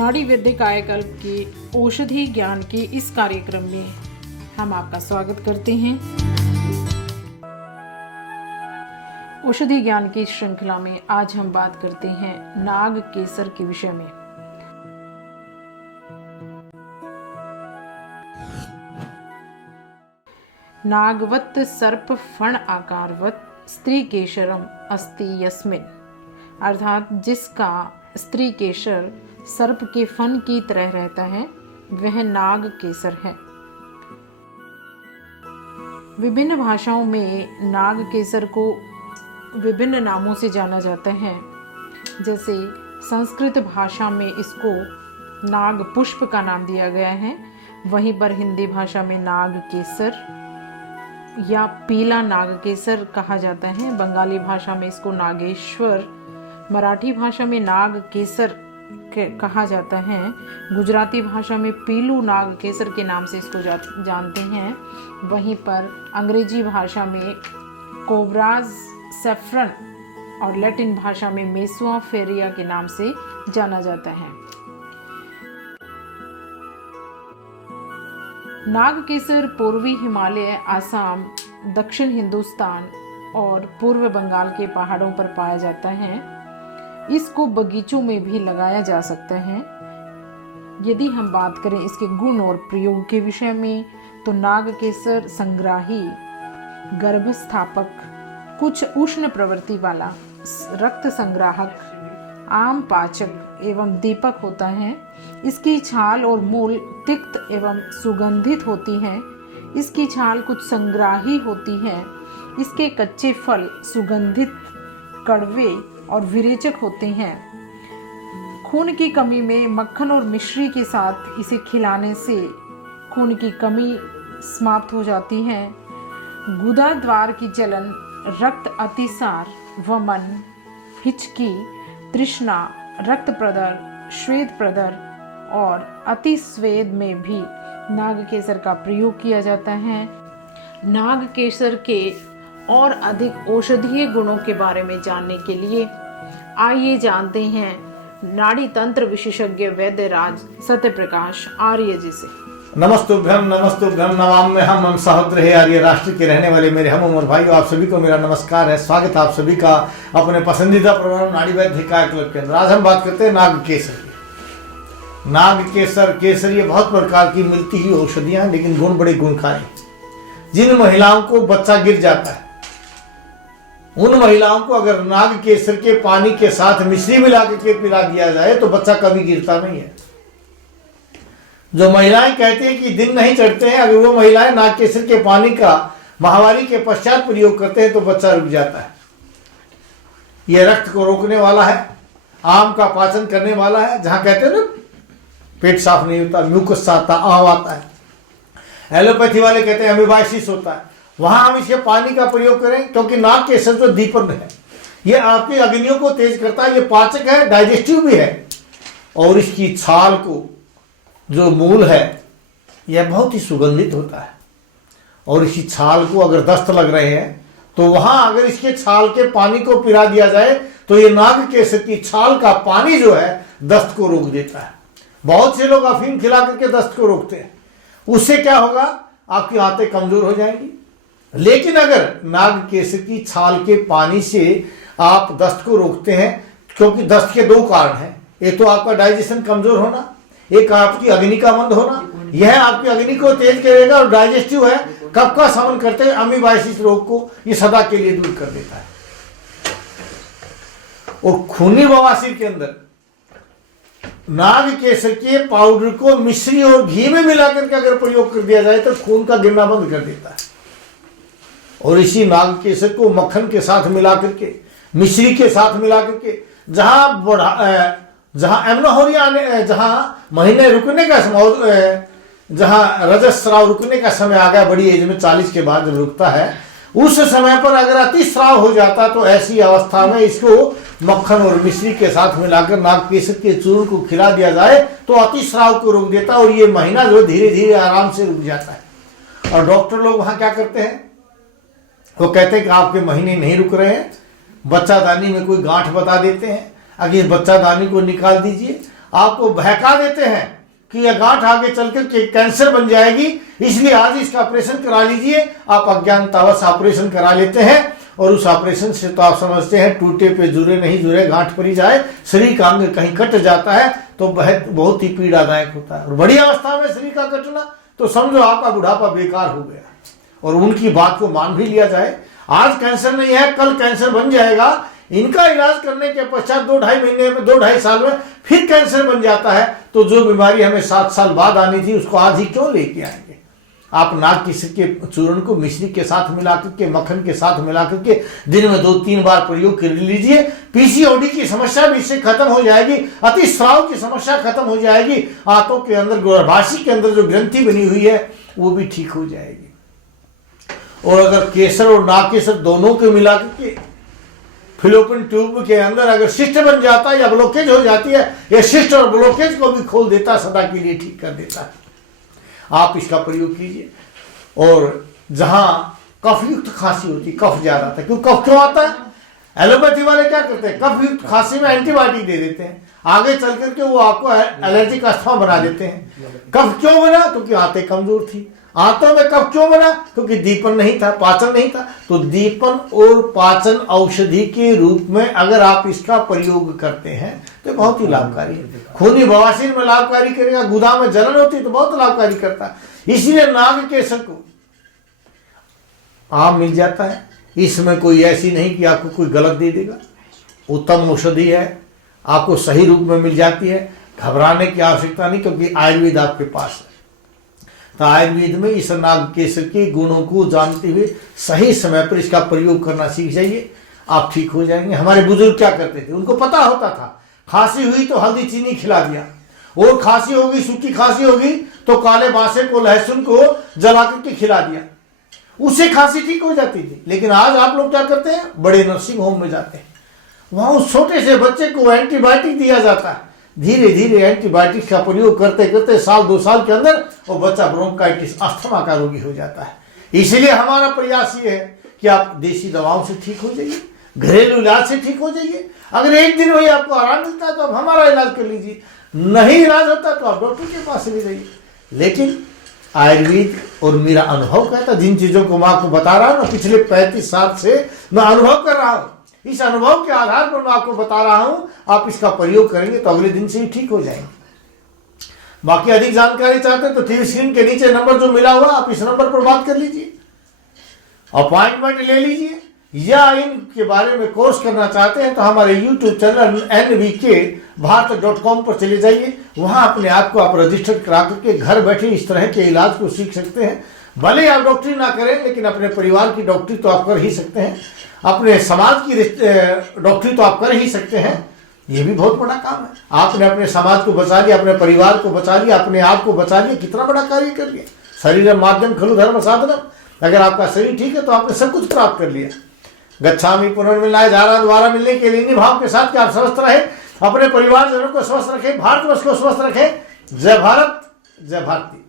नाड़ी वैद्य कायाकल्प के औषधि ज्ञान के इस कार्यक्रम में हम आपका स्वागत करते हैं। औषधि ज्ञान की श्रृंखला में आज हम बात करते हैं नाग केसर के विषय में। नागवत सर्प फण आकारवत स्त्री केशरम अस्ति यस्मिन, अर्थात जिसका स्त्री केशर सर्प के फन की तरह रहता है वह नाग केसर है। विभिन्न भाषाओं में नाग केसर को विभिन्न नामों से जाना जाता है। जैसे संस्कृत भाषा में इसको नाग पुष्प का नाम दिया गया है, वहीं पर हिंदी भाषा में नाग केसर या पीला नाग केसर कहा जाता है। बंगाली भाषा में इसको नागेश्वर, मराठी भाषा में नाग केसर कहा जाता है, गुजराती भाषा में पीलू नाग केसर के नाम से इसको जानते हैं। वहीं पर अंग्रेजी भाषा में कोबराज सेफ्रन और लैटिन भाषा में मेसुआ फेरिया के नाम से जाना जाता है। नाग केसर पूर्वी हिमालय, आसाम, दक्षिण हिंदुस्तान और पूर्व बंगाल के पहाड़ों पर पाया जाता है। इसको बगीचों में भी लगाया जा सकता है। यदि हम बात करें इसके गुण और प्रयोग के विषय में तो नाग केसर संग्राही, गर्भस्थापक, कुछ उष्ण प्रवृत्ति वाला, रक्त संग्राहक, आम पाचक एवं दीपक होता है। इसकी छाल और मूल तिक्त एवं सुगंधित होती है। इसकी छाल कुछ संग्राही होती है। इसके कच्चे फल सुगंधित, कड़वे और विरेचक होते हैं। खून की कमी में मक्खन और मिश्री के साथ इसे खिलाने से खून की कमी समाप्त हो जाती है। गुदा द्वार की जलन, रक्त अतिसार, वमन, हिचकी, तृष्णा, रक्त प्रदर, श्वेत प्रदर और अति स्वेद में भी नाग केसर का प्रयोग किया जाता है। नाग केसर के और अधिक औषधीय गुणों के बारे में जानने के लिए आइए जानते हैं नाड़ी तंत्र विशेषज्ञ वैद्य राज सत्यप्रकाश आर्य जी से। नमस्तुभ्यम नमाम्यहम् सहोदर हे आर्य राष्ट्र के रहने वाले मेरे हम उम्र भाइयों, आप सभी को मेरा नमस्कार है। स्वागत है आप सभी का अपने पसंदीदा प्रोग्राम नाड़ी वैद्य कायाकल्प के अंदर। आज हम बात करते हैं नाग केसर की। नाग केसर, केसर ये बहुत प्रकार की मिलती ही औषधियां हैं, लेकिन गुण बड़े गुणकारी। जिन महिलाओं को बच्चा गिर जाता है उन महिलाओं को अगर नाग केसर के पानी के साथ मिश्री मिला के पिला दिया जाए तो बच्चा कभी गिरता नहीं है। जो महिलाएं कहती हैं कि दिन नहीं चढ़ते हैं, अगर वो महिलाएं नाग केसर के पानी का माहवारी के पश्चात प्रयोग करते हैं तो बच्चा रुक जाता है। यह रक्त को रोकने वाला है, आम का पाचन करने वाला है। जहां कहते हैं ना पेट साफ नहीं होता, म्यूकस आता, आम आता है। एलोपैथी वाले कहते हैं अमीबाइसिस होता है, वहां हम इसके पानी का प्रयोग करें, क्योंकि नाग केसर जो दीपक है ये आपकी अग्नियों को तेज करता है। ये पाचक है, डाइजेस्टिव भी है। और इसकी छाल को जो मूल है यह बहुत ही सुगंधित होता है। और इसकी छाल को अगर दस्त लग रहे हैं तो वहां अगर इसके छाल के पानी को पिला दिया जाए तो ये नाग केसर की छाल का पानी जो है दस्त को रोक देता है। बहुत से लोग अफीम खिला करके दस्त को रोकते हैं, उससे क्या होगा, आपकी आंतें कमजोर हो जाएंगी। लेकिन अगर नाग केसर की छाल के पानी से आप दस्त को रोकते हैं, क्योंकि दस्त के दो कारण हैं, एक तो आपका डाइजेशन कमजोर होना, एक आपकी अग्नि का मंद होना। यह आपकी अग्नि को तेज करेगा और डाइजेस्टिव है, कफ का शमन करते हैं, अमीबाइसिस रोग को ये सदा के लिए दूर कर देता है। और खूनी बवासीर के अंदर नाग केसर के पाउडर को मिश्री और घी में मिलाकर के अगर प्रयोग कर दिया जाए तो खून का गिरना बंद कर देता है। और इसी नाग केसर को मक्खन के साथ मिला करके, मिश्री के साथ मिला करके, जहां एमनोहोरिया, जहां महीने रुकने का समय, जहां रजस्राव रुकने का समय आ गया, बड़ी एज में 40 के बाद जब रुकता है, उस समय पर अगर अतिस्राव हो जाता तो ऐसी अवस्था में इसको मक्खन और मिश्री के साथ मिलाकर नाग केसर के चूर्ण को खिला दिया जाए तो अतिस्राव को रोक देता है और ये महीना जो धीरे धीरे आराम से रुक जाता है। और डॉक्टर लोग वहां क्या करते हैं, वो कहते हैं कि आपके महीने नहीं रुक रहे हैं, बच्चादानी में कोई गांठ बता देते हैं, अगर बच्चादानी को निकाल दीजिए आपको बहका देते हैं कि यह गांठ आगे चलकर के कैंसर बन जाएगी, इसलिए आज इसका ऑपरेशन करा लीजिए। आप अज्ञानतावश ऑपरेशन करा लेते हैं और उस ऑपरेशन से तो आप समझते हैं टूटे पे जुड़े नहीं जुड़े, गांठ पड़ी जाए, शरीर का अंग कहीं कट जाता है तो बहुत ही पीड़ादायक होता है। और बड़ी अवस्था में शरीर का कटना तो समझो आपका बुढ़ापा बेकार हो गया। और उनकी बात को मान भी लिया जाए, आज कैंसर नहीं है कल कैंसर बन जाएगा, इनका इलाज करने के पश्चात 2-2.5 महीने में 2-2.5 साल में फिर कैंसर बन जाता है, तो जो बीमारी हमें 7 साल बाद आनी थी उसको आज ही क्यों लेके आएंगे। आप नाक किसी के चूर्ण को मिश्री के साथ मिला करके, मक्खन के साथ मिला करके दिन में 2-3 बार प्रयोग कर लीजिए। पीसीओडी की समस्या भी इससे खत्म हो जाएगी, अतिस्राव की समस्या खत्म हो जाएगी, आंतों के अंदर गर्भाशय के अंदर जो ग्रंथि बनी हुई है वो भी ठीक हो जाएगी। और अगर केसर और नाक केसर दोनों को मिला करके फिलोपिन ट्यूब के अंदर अगर शिस्ट बन जाता है या ब्लॉकेज हो जाती है, यह शिस्ट और ब्लॉकेज को भी खोल देता है, सदा के लिए ठीक कर देता है। आप इसका प्रयोग कीजिए। और जहां कफ युक्त खांसी होती, कफ ज्यादा आता है, क्यों कफ क्यों आता है? एलोपैथी वाले क्या करते हैं, कफ युक्त खांसी में एंटीबायोटिक दे देते हैं, आगे चल करके वो आपको एलर्जिक अस्थमा बना देते हैं। कफ क्यों बना? क्योंकि आंतें कमजोर थी। आंतों में कफ क्यों बना? क्योंकि दीपन नहीं था, पाचन नहीं था। तो दीपन और पाचन औषधि के रूप में अगर आप इसका प्रयोग करते हैं तो बहुत ही लाभकारी है। खूनी बवासीर में लाभकारी करेगा, गुदा में जलन होती है तो बहुत लाभकारी करता है। इसलिए नाग केसर को आम मिल जाता है, इसमें कोई ऐसी नहीं कि आपको कोई गलत दे देगा, उत्तम औषधि है, आपको सही रूप में मिल जाती है, घबराने की आवश्यकता नहीं, क्योंकि आयुर्वेद आपके पास है। तो आयुर्वेद में इस नाग केसर के गुणों को जानते हुए सही समय पर इसका प्रयोग करना सीख जाइए, आप ठीक हो जाएंगे। हमारे बुजुर्ग क्या करते थे, उनको पता होता था खांसी हुई तो हल्दी चीनी खिला दिया, और खांसी होगी, सूखी खांसी होगी तो काले बासे को, लहसुन को जला करके खिला दिया, उससे खांसी ठीक हो जाती थी। लेकिन आज आप लोग क्या करते हैं, बड़े नर्सिंग होम में जाते हैं, वहां उस छोटे से बच्चे को एंटीबायोटिक दिया जाता है। धीरे धीरे एंटीबायोटिक का प्रयोग करते करते 1-2 साल के अंदर वो बच्चा ब्रोंकाइटिस, अस्थमा का रोगी हो जाता है। इसलिए हमारा प्रयास ये है कि आप देसी दवाओं से ठीक हो जाइए, घरेलू इलाज से ठीक हो जाइए। अगर एक दिन वही आपको आराम मिलता है तो आप हमारा इलाज कर लीजिए, नहीं इलाज होता तो आप डॉक्टर के पास चले जाइए। लेकिन आयुर्वेद और मेरा अनुभव कहता, जिन चीजों को मैं आपको बता रहा हूं ना, पिछले 35 साल से मैं अनुभव कर रहा हूं, इस अनुभव के आधार पर मैं आपको बता रहा हूं, आप इसका प्रयोग करेंगे तो अगले दिन से ही ठीक हो जाएंगे। बाकी अधिक जानकारी चाहते हैं तो टीवी स्क्रीन के नीचे नंबर जो मिला हुआ, आप इस नंबर पर बात कर लीजिए, अपॉइंटमेंट ले लीजिए, या इनके बारे में कोर्स करना चाहते हैं तो हमारे YouTube चैनल nvkbharat.com पर चले जाइए, वहां अपने आप को आप रजिस्टर करा करके घर बैठे इस तरह के इलाज को सीख सकते हैं। भले आप डॉक्टरी ना करें, लेकिन अपने परिवार की डॉक्टरी तो आप कर ही सकते हैं, अपने समाज की डॉक्टरी तो आप कर ही सकते हैं। ये भी बहुत बड़ा काम है। आपने अपने समाज को बचा लिया, अपने परिवार को बचा लिया, अपने आप को बचा लिया, कितना बड़ा कार्य कर लिया। शरीर माध्यम खलु धर्म साधनम, अगर आपका शरीर ठीक है तो आपने सब कुछ प्राप्त कर लिया। गच्छामि पुनर्मिलनाय जा रहा, दोबारा मिलने के लिए भाव के साथ कि आप स्वस्थ रहे, अपने परिवारजनों को स्वस्थ रखें, भारतवर्ष को स्वस्थ रखें। जय भारत, जय भारती।